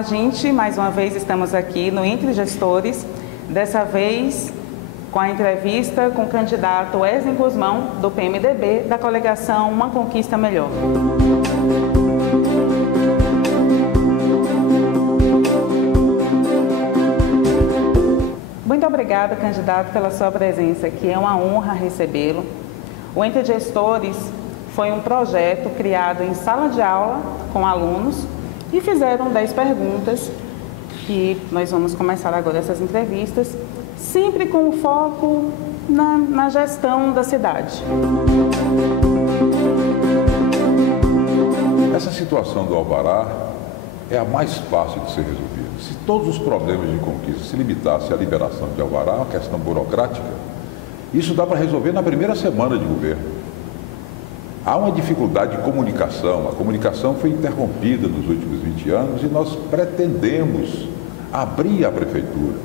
A gente, mais uma vez, estamos aqui no Entre Gestores, dessa vez com a entrevista com o candidato Wesley Guzmão, do PMDB, da coligação Uma Conquista Melhor. Muito obrigada, candidato, pela sua presença aqui. É uma honra recebê-lo. O Entre Gestores foi um projeto criado em sala de aula com alunos e fizeram 10 perguntas que nós vamos começar agora essas entrevistas, sempre com o foco na gestão da cidade. Essa situação do alvará é a mais fácil de ser resolvida. Se todos os problemas de conquista se limitassem à liberação de alvará, uma questão burocrática, isso dá para resolver na primeira semana de governo. Há uma dificuldade de comunicação, a comunicação foi interrompida nos últimos 20 anos e nós pretendemos abrir a prefeitura.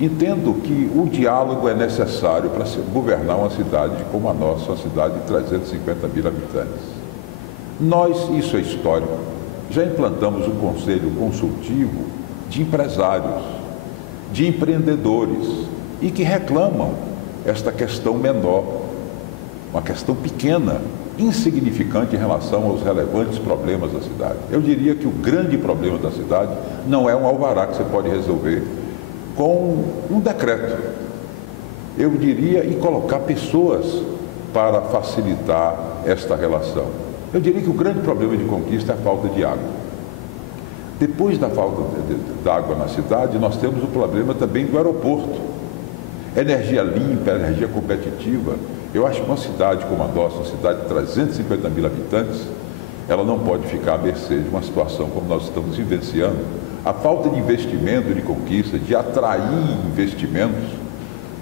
Entendo que o diálogo é necessário para governar uma cidade como a nossa, uma cidade de 350 mil habitantes. Nós, isso é histórico, já implantamos um conselho consultivo de empresários, de empreendedores e que reclamam esta questão menor, uma questão pequena, insignificante em relação aos relevantes problemas da cidade. Eu diria que o grande problema da cidade não é um alvará que você pode resolver com um decreto. Eu diria e colocar pessoas para facilitar esta relação. Eu diria que o grande problema de conquista é a falta de água. Depois da falta de água na cidade, nós temos o problema também do aeroporto. Energia limpa, energia competitiva. Eu acho que uma cidade como a nossa, uma cidade de 350 mil habitantes, ela não pode ficar à mercê de uma situação como nós estamos vivenciando. A falta de investimento, de conquista, de atrair investimentos,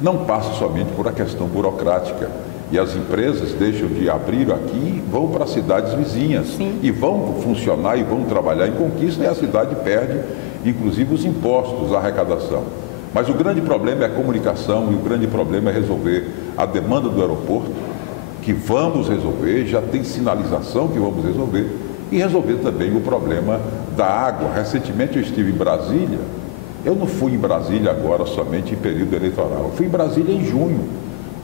não passa somente por a questão burocrática. E as empresas deixam de abrir aqui e vão para cidades vizinhas. Sim. E vão funcionar e vão trabalhar em conquista e a cidade perde, inclusive, os impostos, a arrecadação. Mas o grande problema é a comunicação e o grande problema é resolver a demanda do aeroporto, que vamos resolver, já tem sinalização que vamos resolver, e resolver também o problema da água. Recentemente eu estive em Brasília, eu não fui em Brasília agora somente em período eleitoral, eu fui em Brasília em junho,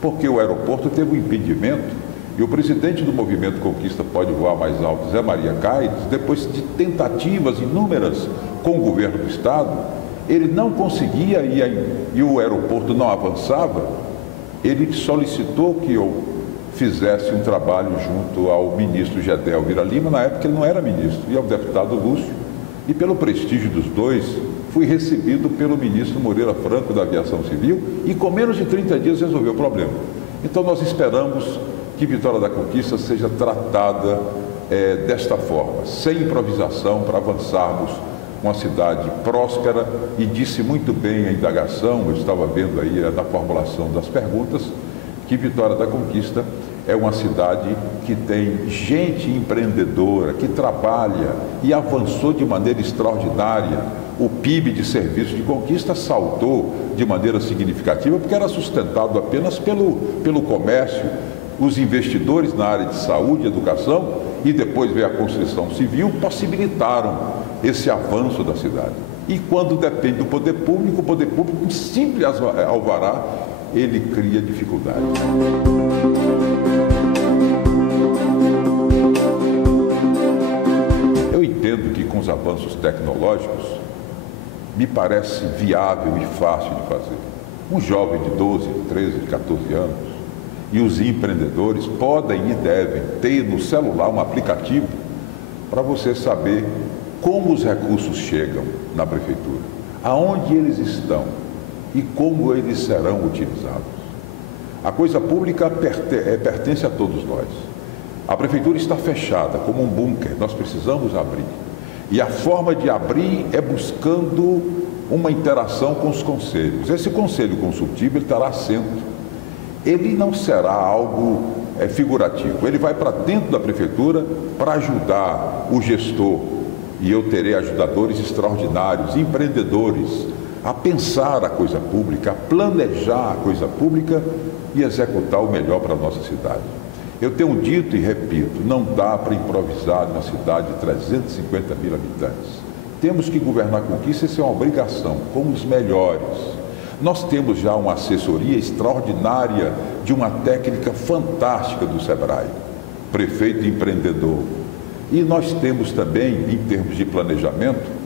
porque o aeroporto teve um impedimento e o presidente do movimento Conquista Pode Voar Mais Alto, Zé Maria Caires, depois de tentativas inúmeras com o governo do estado, ele não conseguia e o aeroporto não avançava, ele solicitou que eu fizesse um trabalho junto ao ministro Gedel Vira Lima, na época ele não era ministro, e ao deputado Lúcio, e pelo prestígio dos dois, fui recebido pelo ministro Moreira Franco da Aviação Civil e com menos de 30 dias resolveu o problema. Então nós esperamos que Vitória da Conquista seja tratada desta forma, sem improvisação, para avançarmos uma cidade próspera. E disse muito bem a indagação, eu estava vendo aí da formulação das perguntas, que Vitória da Conquista é uma cidade que tem gente empreendedora, que trabalha e avançou de maneira extraordinária. O PIB de serviços de conquista saltou de maneira significativa, porque era sustentado apenas pelo comércio, os investidores na área de saúde e educação, e depois veio a construção civil, possibilitaram esse avanço da cidade. E quando depende do poder público, um simples alvará, ele cria dificuldades. Eu entendo que com os avanços tecnológicos, me parece viável e fácil de fazer. Um jovem de 12, 13, 14 anos e os empreendedores podem e devem ter no celular um aplicativo para você saber como os recursos chegam na prefeitura, aonde eles estão e como eles serão utilizados. A coisa pública pertence a todos nós. A prefeitura está fechada como um bunker, nós precisamos abrir. E a forma de abrir é buscando uma interação com os conselhos. Esse conselho consultivo ele estará assento. Ele não será algo figurativo. Ele vai para dentro da prefeitura para ajudar o gestor. E eu terei ajudadores extraordinários, empreendedores, a pensar a coisa pública, a planejar a coisa pública e executar o melhor para a nossa cidade. Eu tenho dito e repito, não dá para improvisar numa cidade de 350 mil habitantes. Temos que governar a conquista, isso é uma obrigação, como os melhores. Nós temos já uma assessoria extraordinária de uma técnica fantástica do SEBRAE, prefeito empreendedor. E nós temos também, em termos de planejamento,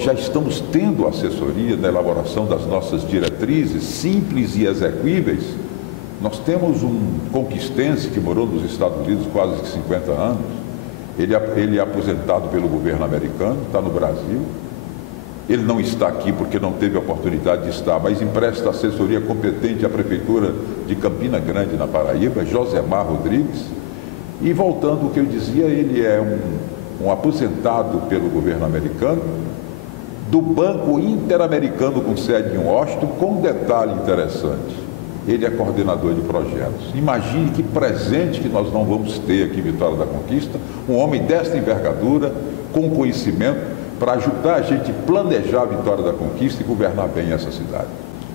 já estamos tendo assessoria na elaboração das nossas diretrizes simples e execuíveis. Nós temos um conquistense que morou nos Estados Unidos quase 50 anos. Ele é aposentado pelo governo americano, está no Brasil. Ele não está aqui porque não teve a oportunidade de estar, mas empresta assessoria competente à Prefeitura de Campina Grande, na Paraíba, Josemar Rodrigues. E voltando ao que eu dizia, ele é um aposentado pelo governo americano, do Banco Interamericano com sede em Washington, com um detalhe interessante. Ele é coordenador de projetos. Imagine que presente que nós não vamos ter aqui em Vitória da Conquista, um homem desta envergadura, com conhecimento, para ajudar a gente a planejar a Vitória da Conquista e governar bem essa cidade.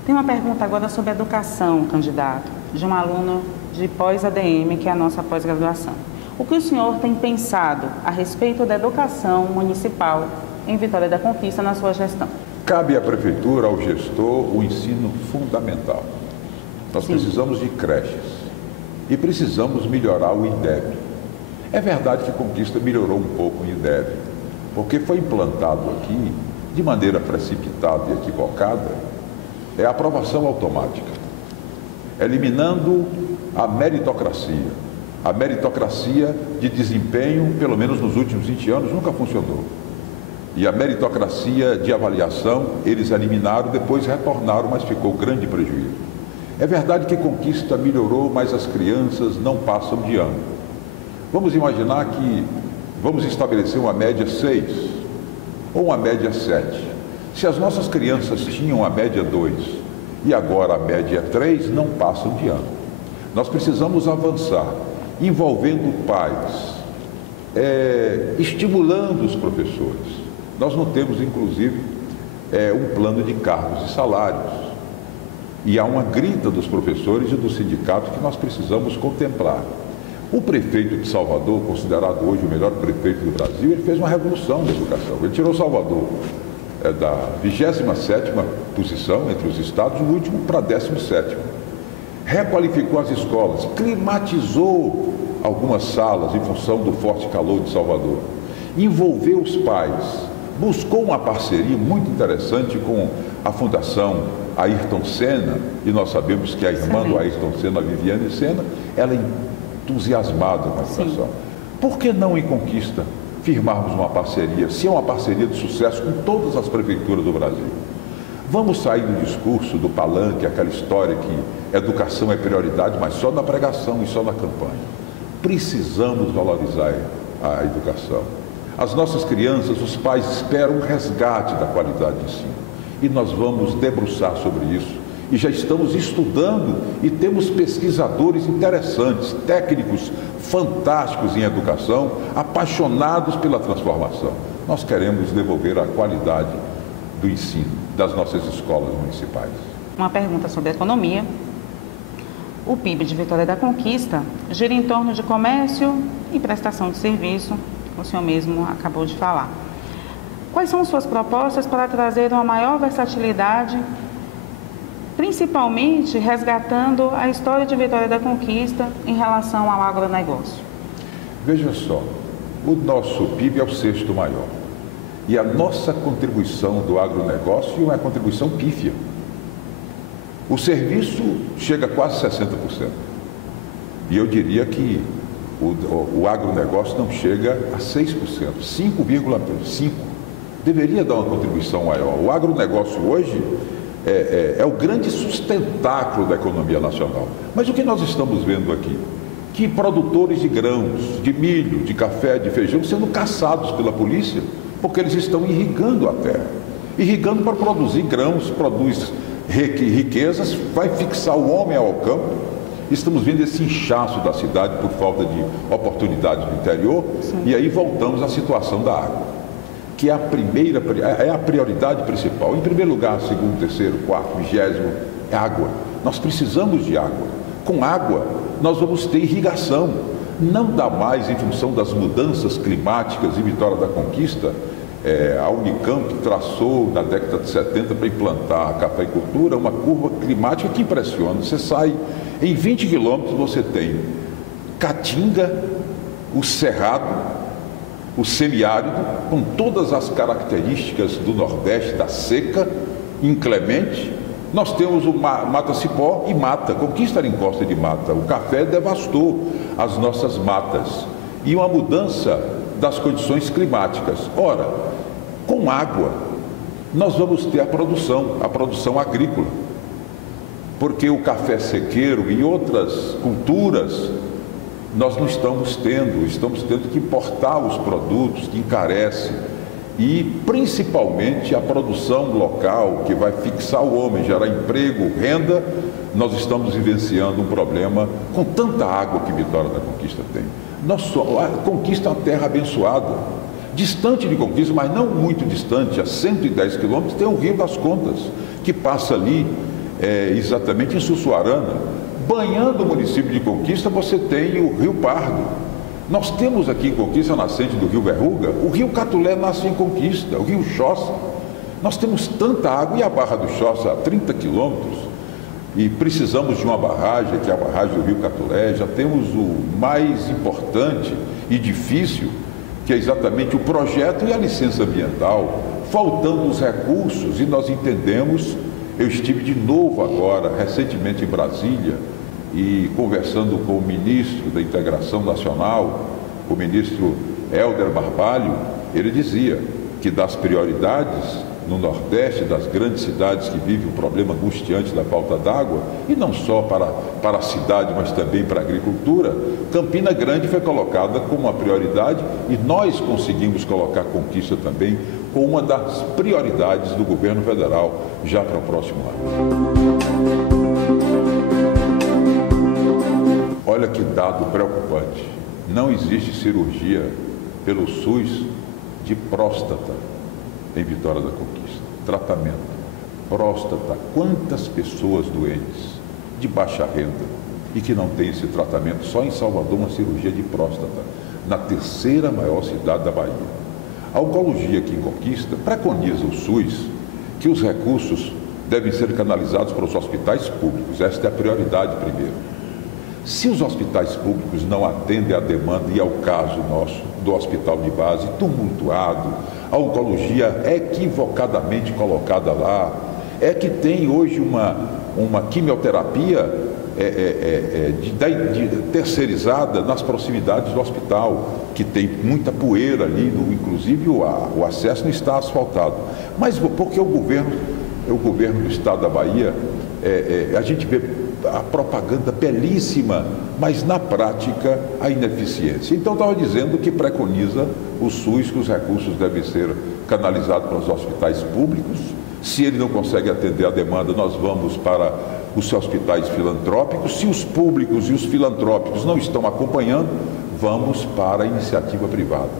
Tem uma pergunta agora sobre educação, candidato, de um aluno de pós-ADM, que é a nossa pós-graduação. O que o senhor tem pensado a respeito da educação municipal em Vitória da Conquista na sua gestão? Cabe à Prefeitura, ao gestor, o ensino fundamental. Nós precisamos de creches e precisamos melhorar o IDEB. É verdade que a Conquista melhorou um pouco o IDEB, porque foi implantado aqui, de maneira precipitada e equivocada, a aprovação automática, eliminando a meritocracia. A meritocracia de desempenho, pelo menos nos últimos 20 anos, nunca funcionou. E a meritocracia de avaliação, eles eliminaram, depois retornaram, mas ficou grande prejuízo. É verdade que a Conquista melhorou, mas as crianças não passam de ano. Vamos imaginar que vamos estabelecer uma média 6 ou uma média 7. Se as nossas crianças tinham a média 2 e agora a média 3, não passam de ano. Nós precisamos avançar, envolvendo pais, estimulando os professores. Nós não temos, inclusive, um plano de cargos e salários. E há uma grita dos professores e do sindicato que nós precisamos contemplar. O prefeito de Salvador, considerado hoje o melhor prefeito do Brasil, ele fez uma revolução na educação. Ele tirou Salvador da 27ª posição entre os estados, o último para 17º. Requalificou as escolas, climatizou algumas salas em função do forte calor de Salvador. Envolveu os pais, buscou uma parceria muito interessante com a Fundação Ayrton Senna, e nós sabemos que a irmã do Ayrton Senna, a Viviane Senna, ela é entusiasmada com a educação. Por que não em Conquista firmarmos uma parceria, se é uma parceria de sucesso com todas as prefeituras do Brasil? Vamos sair do discurso, do palanque, aquela história que educação é prioridade, mas só na pregação e só na campanha. Precisamos valorizar a educação. As nossas crianças, os pais esperam um resgate da qualidade de ensino. E nós vamos debruçar sobre isso. E já estamos estudando e temos pesquisadores interessantes, técnicos fantásticos em educação, apaixonados pela transformação. Nós queremos devolver a qualidade do ensino das nossas escolas municipais. Uma pergunta sobre economia. O PIB de Vitória da Conquista gira em torno de comércio e prestação de serviço, o senhor mesmo acabou de falar. Quais são suas propostas para trazer uma maior versatilidade, principalmente resgatando a história de Vitória da Conquista em relação ao agronegócio? Veja só, o nosso PIB é o 6º maior. E a nossa contribuição do agronegócio é uma contribuição pífia. O serviço chega a quase 60%. E eu diria que o agronegócio não chega a 6%, 5,5%. Deveria dar uma contribuição maior. O agronegócio hoje é o grande sustentáculo da economia nacional. Mas o que nós estamos vendo aqui? Que produtores de grãos, de milho, de café, de feijão, sendo caçados pela polícia, porque eles estão irrigando a terra. Irrigando para produzir grãos, produz riquezas, vai fixar o homem ao campo. Estamos vendo esse inchaço da cidade por falta de oportunidades no interior. Sim. E aí voltamos à situação da água, que é a prioridade principal. Em primeiro lugar, segundo, terceiro, quarto, 20º, é água. Nós precisamos de água. Com água, nós vamos ter irrigação. Não dá mais, em função das mudanças climáticas em Vitória da Conquista, A Unicamp traçou na década de 70 para implantar a cafeicultura uma curva climática que impressiona. Você sai, em 20 quilômetros você tem Caatinga, o Cerrado, o semiárido, com todas as características do Nordeste, da seca, inclemente. Nós temos o Mata Cipó e mata, Conquista era encosta de mata. O café devastou as nossas matas. E uma mudança das condições climáticas. Ora, com água, nós vamos ter a produção agrícola. Porque o café sequeiro e outras culturas, nós não estamos tendo que importar os produtos, que encarece. E principalmente a produção local, que vai fixar o homem, gerar emprego, renda, nós estamos vivenciando um problema com tanta água que Vitória da Conquista tem. A Conquista é uma terra abençoada, distante de Conquista, mas não muito distante, a 110 quilômetros, tem o Rio das Contas, que passa ali exatamente em Sussuarana. Banhando o município de Conquista, você tem o Rio Pardo. Nós temos aqui em Conquista, a nascente do Rio Verruga, o Rio Catulé nasce em Conquista, o Rio Choça. Nós temos tanta água, e a Barra do Choça a 30 quilômetros, e precisamos de uma barragem, que é a barragem do Rio Catulé. Já temos o mais importante e difícil, que é exatamente o projeto e a licença ambiental, faltando os recursos, e nós entendemos. Eu estive de novo agora, recentemente em Brasília, e conversando com o ministro da Integração Nacional, o ministro Helder Barbalho. Ele dizia que das prioridades no Nordeste, das grandes cidades que vivem o problema angustiante da falta d'água, e não só para a cidade, mas também para a agricultura, Campina Grande foi colocada como uma prioridade, e nós conseguimos colocar Conquista também como uma das prioridades do governo federal já para o próximo ano. Olha que dado preocupante. Não existe cirurgia pelo SUS de próstata em Vitória da Conquista. Tratamento. Próstata. Quantas pessoas doentes, de baixa renda, e que não têm esse tratamento? Só em Salvador, uma cirurgia de próstata, na terceira maior cidade da Bahia. A oncologia aqui em Conquista preconiza o SUS que os recursos devem ser canalizados para os hospitais públicos. Esta é a prioridade primeiro. Se os hospitais públicos não atendem à demanda, e ao caso nosso do hospital de base, tumultuado, a oncologia equivocadamente colocada lá, é que tem hoje uma quimioterapia terceirizada nas proximidades do hospital, que tem muita poeira ali, inclusive o acesso não está asfaltado. Mas porque o governo do estado da Bahia, a gente vê a propaganda belíssima, mas na prática a ineficiência. Então estava dizendo que preconiza o SUS que os recursos devem ser canalizados para os hospitais públicos. Se ele não consegue atender a demanda, nós vamos para os hospitais filantrópicos. Se os públicos e os filantrópicos não estão acompanhando, vamos para a iniciativa privada.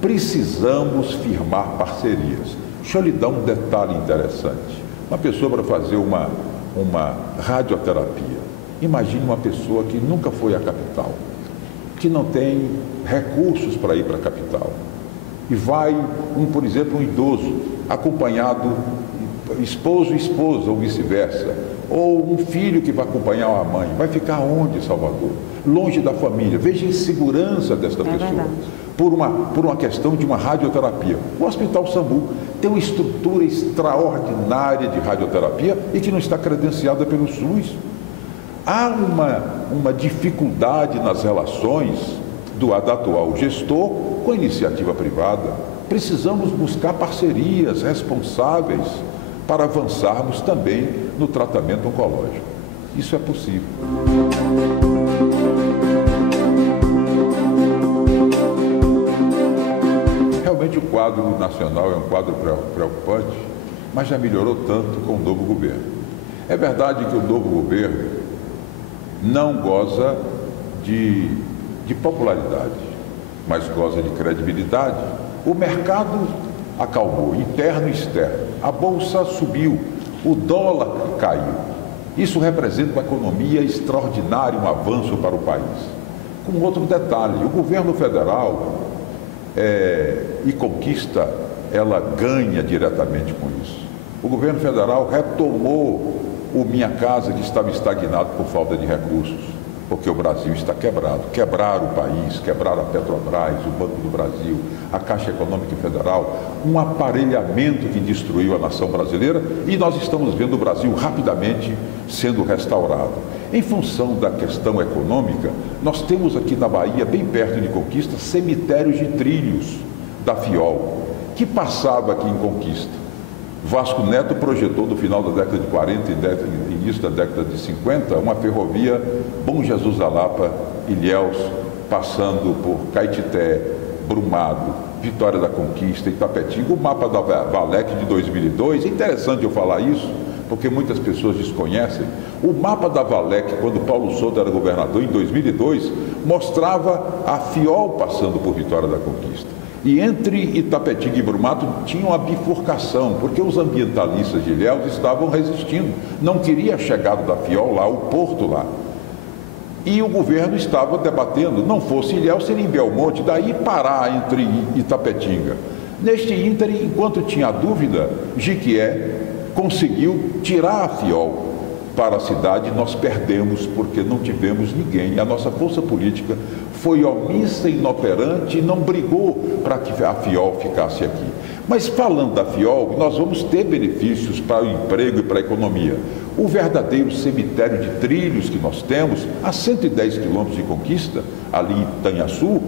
Precisamos firmar parcerias. Deixa eu lhe dar um detalhe interessante. Uma pessoa para fazer uma radioterapia. Imagine uma pessoa que nunca foi à capital, que não tem recursos para ir para a capital, e vai, por exemplo, um idoso, acompanhado, esposo e esposa, ou vice-versa, ou um filho que vai acompanhar a mãe, vai ficar onde em Salvador? Longe da família. Veja a insegurança desta pessoa, por uma questão de uma radioterapia. O Hospital SAMU tem uma estrutura extraordinária de radioterapia e que não está credenciada pelo SUS. Há uma dificuldade nas relações do atual gestor com a iniciativa privada. Precisamos buscar parcerias responsáveis para avançarmos também no tratamento oncológico. Isso é possível. Realmente o quadro nacional é um quadro preocupante, mas já melhorou tanto com o novo governo. É verdade que o novo governo não goza de popularidade, mas goza de credibilidade. O mercado acalmou, interno e externo. A bolsa subiu, o dólar caiu. Isso representa uma economia extraordinária, um avanço para o país. Com outro detalhe, o governo federal e Conquista ela ganha diretamente com isso. O governo federal retomou o Minha Casa, que estava estagnado por falta de recursos, porque o Brasil está quebrado. Quebraram o país, quebraram a Petrobras, o Banco do Brasil, a Caixa Econômica Federal, um aparelhamento que destruiu a nação brasileira, e nós estamos vendo o Brasil rapidamente sendo restaurado. Em função da questão econômica, nós temos aqui na Bahia, bem perto de Conquista, cemitérios de trilhos da FIOL, que passava aqui em Conquista. Vasco Neto projetou no final da década de 40 e início da década de 50 uma ferrovia Bom Jesus da Lapa, Ilhéus, passando por Caetité, Brumado, Vitória da Conquista, Itapetinga. O mapa da Valec de 2002, é interessante eu falar isso, porque muitas pessoas desconhecem. O mapa da Valec, quando Paulo Souto era governador, em 2002, mostrava a FIOL passando por Vitória da Conquista. E entre Itapetinga e Brumado tinha uma bifurcação, porque os ambientalistas de Ilhéus estavam resistindo. Não queria a chegada da FIOL lá, o porto lá. E o governo estava debatendo, não fosse Ilhéus, seria em Belmonte, daí parar entre Itapetinga. Neste ínterim, enquanto tinha a dúvida, Jequié conseguiu tirar a FIOL para a cidade. Nós perdemos porque não tivemos ninguém. A nossa força política foi omissa, inoperante e não brigou para que a FIOL ficasse aqui. Mas falando da FIOL, nós vamos ter benefícios para o emprego e para a economia. O verdadeiro cemitério de trilhos que nós temos, a 110 quilômetros de Conquista, ali em Itanhaçu,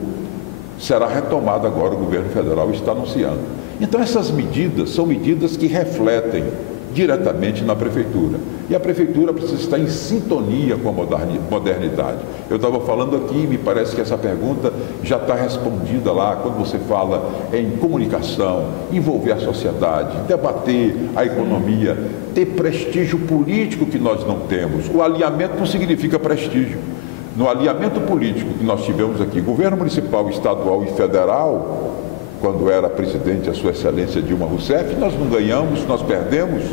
será retomado agora, o governo federal está anunciando. Então essas medidas são medidas que refletem diretamente na prefeitura. E a prefeitura precisa estar em sintonia com a modernidade. Eu estava falando aqui, me parece que essa pergunta já está respondida lá, quando você fala em comunicação, envolver a sociedade, debater a economia, ter prestígio político que nós não temos. O alinhamento não significa prestígio. No alinhamento político que nós tivemos aqui, governo municipal, estadual e federal, quando era presidente a sua excelência Dilma Rousseff, nós não ganhamos, nós perdemos,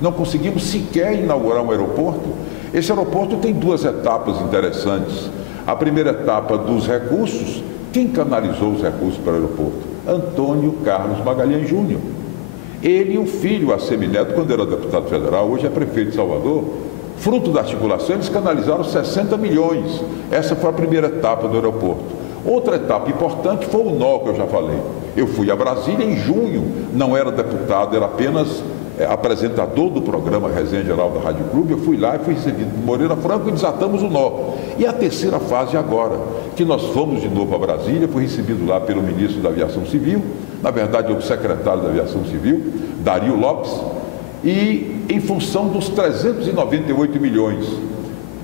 não conseguimos sequer inaugurar um aeroporto. Esse aeroporto tem duas etapas interessantes. A primeira etapa dos recursos, quem canalizou os recursos para o aeroporto? Antônio Carlos Magalhães Júnior. Ele e o filho, Assemineto, quando era deputado federal, hoje é prefeito de Salvador, fruto da articulação, eles canalizaram 60 milhões. Essa foi a primeira etapa do aeroporto. Outra etapa importante foi o nó que eu já falei. Eu fui a Brasília em junho, não era deputado, era apenas apresentador do programa Resenha Geral da Rádio Clube. Eu fui lá e fui recebido por Moreira Franco e desatamos o nó. E a terceira fase agora, que nós fomos de novo a Brasília, fui recebido lá pelo ministro da Aviação Civil, na verdade o secretário da Aviação Civil, Dario Lopes, e em função dos 398 milhões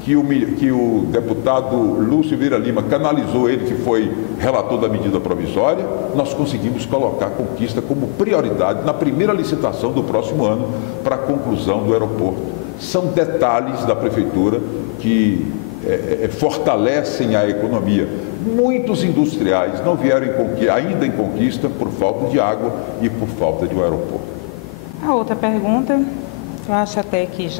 que o deputado Lúcio Vieira Lima canalizou, ele que foi relator da medida provisória, nós conseguimos colocar a Conquista como prioridade na primeira licitação do próximo ano para a conclusão do aeroporto. São detalhes da prefeitura que fortalecem a economia. Muitos industriais não vieram ainda em Conquista por falta de água e por falta de um aeroporto. A outra pergunta, eu acho até que o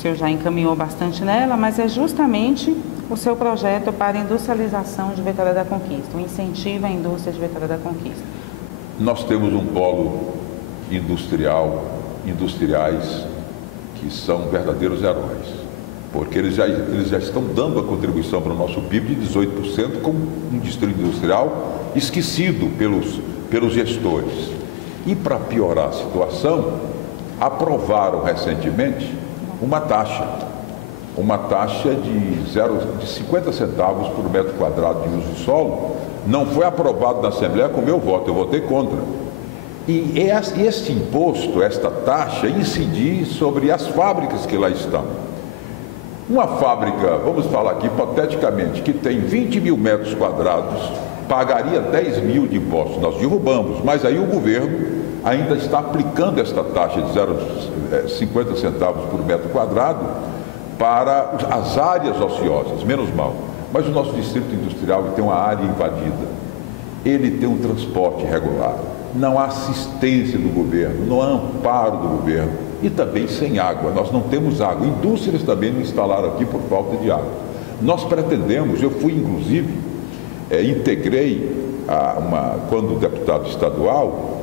senhor já encaminhou bastante nela, mas é justamente o seu projeto para a industrialização de Vitória da Conquista, o incentivo à indústria de Vitória da Conquista. Nós temos um polo industriais que são verdadeiros heróis, porque eles já estão dando a contribuição para o nosso PIB de 18% como um distrito industrial esquecido pelos gestores. E para piorar a situação, aprovaram recentemente uma taxa de 50 centavos por metro quadrado de uso de solo. Não foi aprovado na Assembleia com meu voto, eu votei contra. E este imposto, esta taxa, incidir sobre as fábricas que lá estão. Uma fábrica, vamos falar aqui hipoteticamente, que tem 20 mil metros quadrados, pagaria 10 mil de impostos. Nós derrubamos, mas aí o governo ainda está aplicando esta taxa de 50 centavos por metro quadrado para as áreas ociosas, menos mal. Mas o nosso distrito industrial tem uma área invadida, ele tem um transporte regular, não há assistência do governo, não há amparo do governo e também sem água. Nós não temos água, indústrias também não instalaram aqui por falta de água. Nós pretendemos, eu fui inclusive, integrei quando deputado estadual,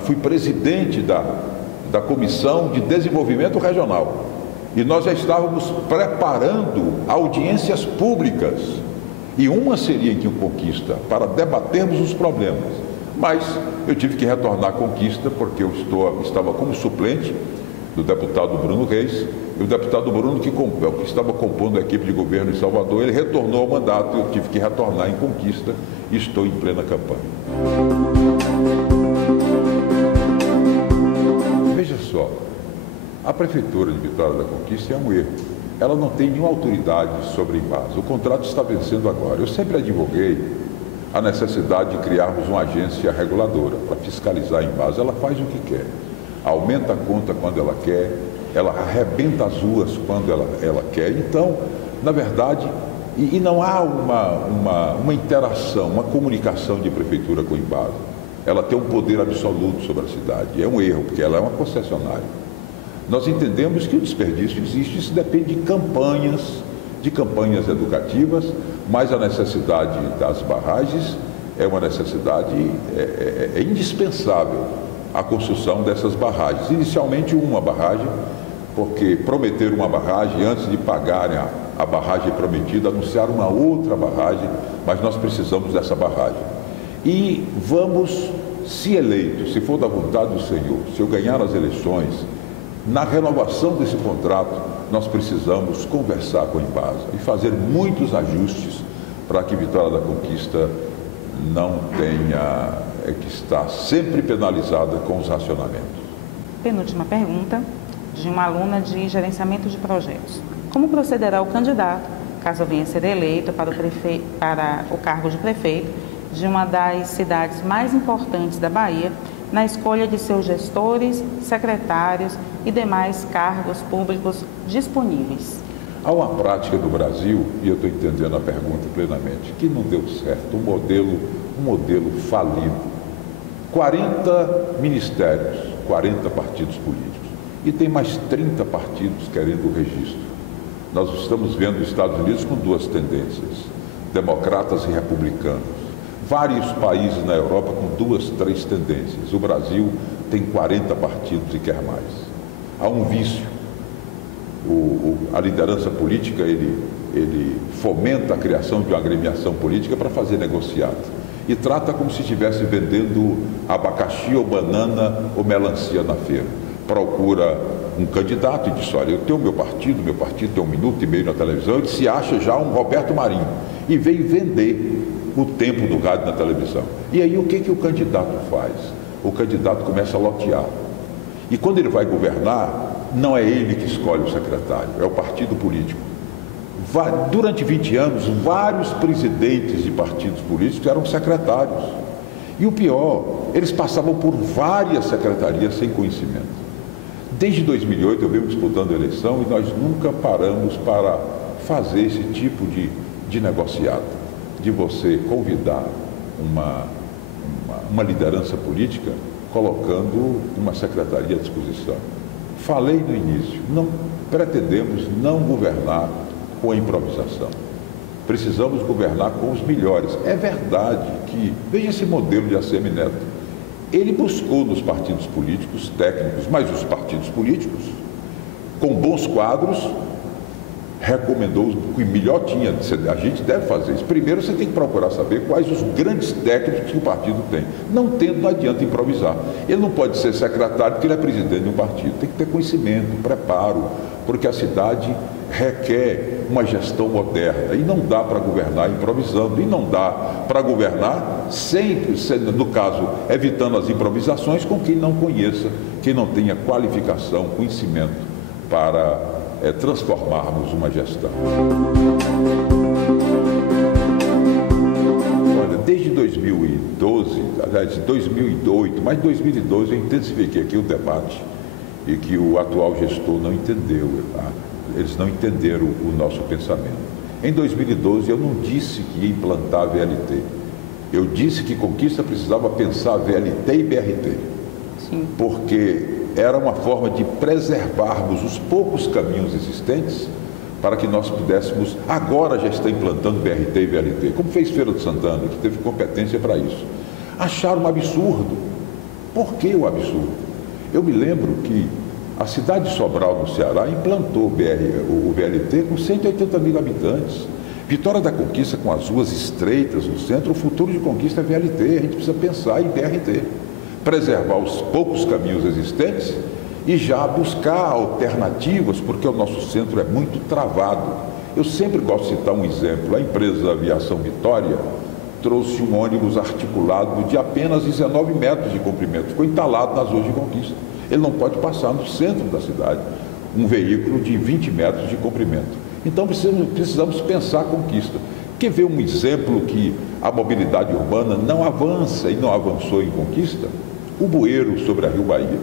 fui presidente da Comissão de Desenvolvimento Regional. E nós já estávamos preparando audiências públicas. E uma seria em Conquista, para debatermos os problemas. Mas eu tive que retornar à Conquista, porque eu estava como suplente do deputado Bruno Reis. E o deputado Bruno, que estava compondo a equipe de governo em Salvador, ele retornou ao mandato. Eu tive que retornar em Conquista e estou em plena campanha. Veja só, a Prefeitura de Vitória da Conquista é um erro. Ela não tem nenhuma autoridade sobre a Embasa. O contrato está vencendo agora. Eu sempre advoguei a necessidade de criarmos uma agência reguladora para fiscalizar a Embasa. Ela faz o que quer. Aumenta a conta quando ela quer, ela arrebenta as ruas quando ela quer. Então, na verdade, e não há uma interação, uma comunicação de prefeitura com a Embasa. Ela tem um poder absoluto sobre a cidade. É um erro, porque ela é uma concessionária. Nós entendemos que o desperdício existe, isso depende de campanhas educativas, mas a necessidade das barragens é uma necessidade indispensável, a construção dessas barragens. Inicialmente uma barragem, porque prometeram uma barragem antes de pagarem a barragem prometida, anunciaram uma outra barragem, mas nós precisamos dessa barragem. E vamos, se eleito, se for da vontade do Senhor, se eu ganhar as eleições, na renovação desse contrato, nós precisamos conversar com a Embasa e fazer muitos ajustes para que Vitória da Conquista não tenha que estar sempre penalizada com os racionamentos. Penúltima pergunta, de uma aluna de gerenciamento de projetos. Como procederá o candidato, caso venha ser eleito para o cargo de prefeito de uma das cidades mais importantes da Bahia, na escolha de seus gestores, secretários e demais cargos públicos disponíveis? Há uma prática do Brasil, e eu estou entendendo a pergunta plenamente, que não deu certo, um modelo falido. 40 ministérios, 40 partidos políticos, e tem mais 30 partidos querendo o registro. Nós estamos vendo os Estados Unidos com duas tendências, democratas e republicanos. Vários países na Europa com 2, 3 tendências. O Brasil tem 40 partidos e quer mais. Há um vício. A liderança política, ele fomenta a criação de uma agremiação política para fazer negociado. E trata como se estivesse vendendo abacaxi ou banana ou melancia na feira. Procura um candidato e diz, olha, eu tenho meu partido tem 1 minuto e meio na televisão, ele se acha já um Roberto Marinho. E vem vender o tempo do rádio na televisão. E aí o que o candidato faz? O candidato começa a lotear. E quando ele vai governar, não é ele que escolhe o secretário, é o partido político. Durante 20 anos, vários presidentes de partidos políticos eram secretários. E o pior, eles passavam por várias secretarias sem conhecimento. Desde 2008 eu venho disputando a eleição e nós nunca paramos para fazer esse tipo de negociado. De você convidar uma liderança política colocando uma secretaria à disposição. Falei no início, não pretendemos não governar com a improvisação. Precisamos governar com os melhores. É verdade que, veja esse modelo de ACM Neto, ele buscou nos partidos políticos técnicos, mas os partidos políticos, com bons quadros, recomendou o que melhor tinha. A gente deve fazer isso. Primeiro você tem que procurar saber quais os grandes técnicos que o partido tem. Não tendo, não adianta improvisar. Ele não pode ser secretário porque ele é presidente de um partido. Tem que ter conhecimento, preparo, porque a cidade requer uma gestão moderna. E não dá para governar improvisando. E não dá para governar sempre, no caso, evitando as improvisações com quem não conheça, quem não tenha qualificação, conhecimento para transformarmos uma gestão. Olha, desde 2012, aliás, 2008, mas 2012 eu intensifiquei aqui o debate e que o atual gestor não entendeu, tá? Eles não entenderam o nosso pensamento. Em 2012 eu não disse que ia implantar a VLT, eu disse que Conquista precisava pensar VLT e BRT. Sim. Porque era uma forma de preservarmos os poucos caminhos existentes para que nós pudéssemos, agora já está implantando BRT e VLT, como fez Feira de Santana, que teve competência para isso. Acharam um absurdo. Por que o absurdo? Eu me lembro que a cidade de Sobral, no Ceará, implantou o VLT com 180 mil habitantes. Vitória da Conquista, com as ruas estreitas no centro, o futuro de Conquista é VLT, a gente precisa pensar em BRT. Preservar os poucos caminhos existentes e já buscar alternativas, porque o nosso centro é muito travado. Eu sempre gosto de citar um exemplo. A empresa Aviação Vitória trouxe um ônibus articulado de apenas 19 metros de comprimento, ficou entalado nas ruas de Conquista. Ele não pode passar no centro da cidade, um veículo de 20 metros de comprimento. Então precisamos pensar a Conquista. Quer ver um exemplo que a mobilidade urbana não avança e não avançou em Conquista? O bueiro sobre a Rio Bahia.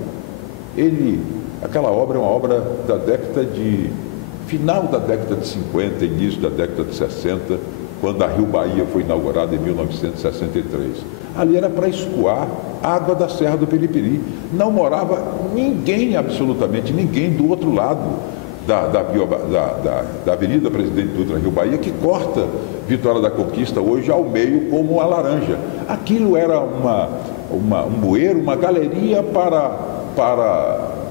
Aquela obra é uma obra da final da década de 50, início da década de 60, quando a Rio Bahia foi inaugurada em 1963. Ali era para escoar água da Serra do Periperi. Não morava ninguém, absolutamente ninguém, do outro lado da Avenida Presidente Dutra Rio Bahia, que corta Vitória da Conquista hoje ao meio como uma laranja. Aquilo era um bueiro, uma galeria para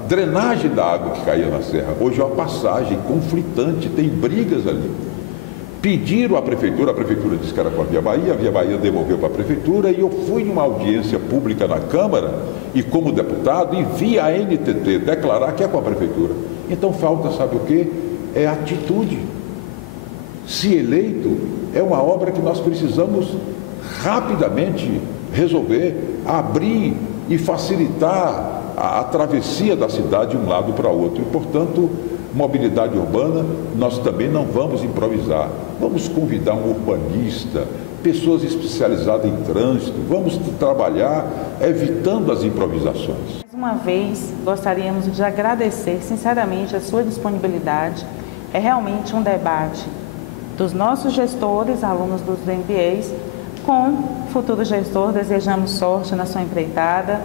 drenagem da água que caía na serra. Hoje é uma passagem conflitante, tem brigas ali. Pediram à prefeitura, a prefeitura disse que era com a Via Bahia devolveu para a prefeitura, e eu fui numa audiência pública na Câmara e como deputado e vi a NTT declarar que é com a prefeitura. Então falta, sabe o quê? É atitude. Se eleito, é uma obra que nós precisamos rapidamente resolver, abrir e facilitar a travessia da cidade de um lado para o outro. E, portanto, mobilidade urbana, nós também não vamos improvisar. Vamos convidar um urbanista, pessoas especializadas em trânsito, vamos trabalhar evitando as improvisações. Mais uma vez, gostaríamos de agradecer sinceramente a sua disponibilidade. É realmente um debate dos nossos gestores, alunos dos MBAs, com o futuro gestor. Desejamos sorte na sua empreitada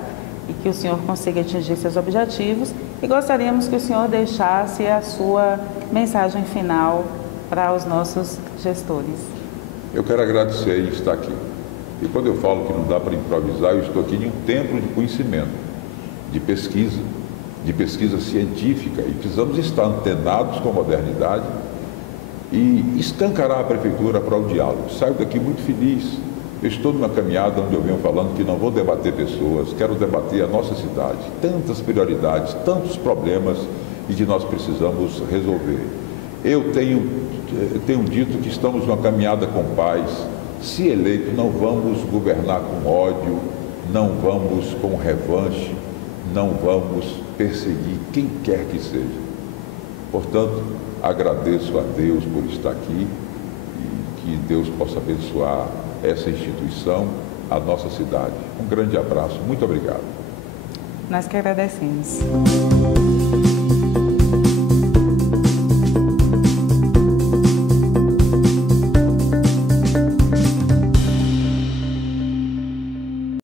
e que o senhor consiga atingir seus objetivos, e gostaríamos que o senhor deixasse a sua mensagem final para os nossos gestores. Eu quero agradecer em estar aqui. E quando eu falo que não dá para improvisar, eu estou aqui em um templo de conhecimento, de pesquisa científica, e precisamos estar antenados com a modernidade e escancarar a prefeitura para o diálogo. Saio daqui muito feliz. Eu estou numa caminhada onde eu venho falando que não vou debater pessoas, quero debater a nossa cidade, tantas prioridades, tantos problemas e que nós precisamos resolver. Eu tenho dito que estamos numa caminhada com paz. Se eleito, não vamos governar com ódio, não vamos com revanche, não vamos perseguir quem quer que seja. Portanto, agradeço a Deus por estar aqui e que Deus possa abençoar essa instituição, a nossa cidade. Um grande abraço, muito obrigado. Nós que agradecemos.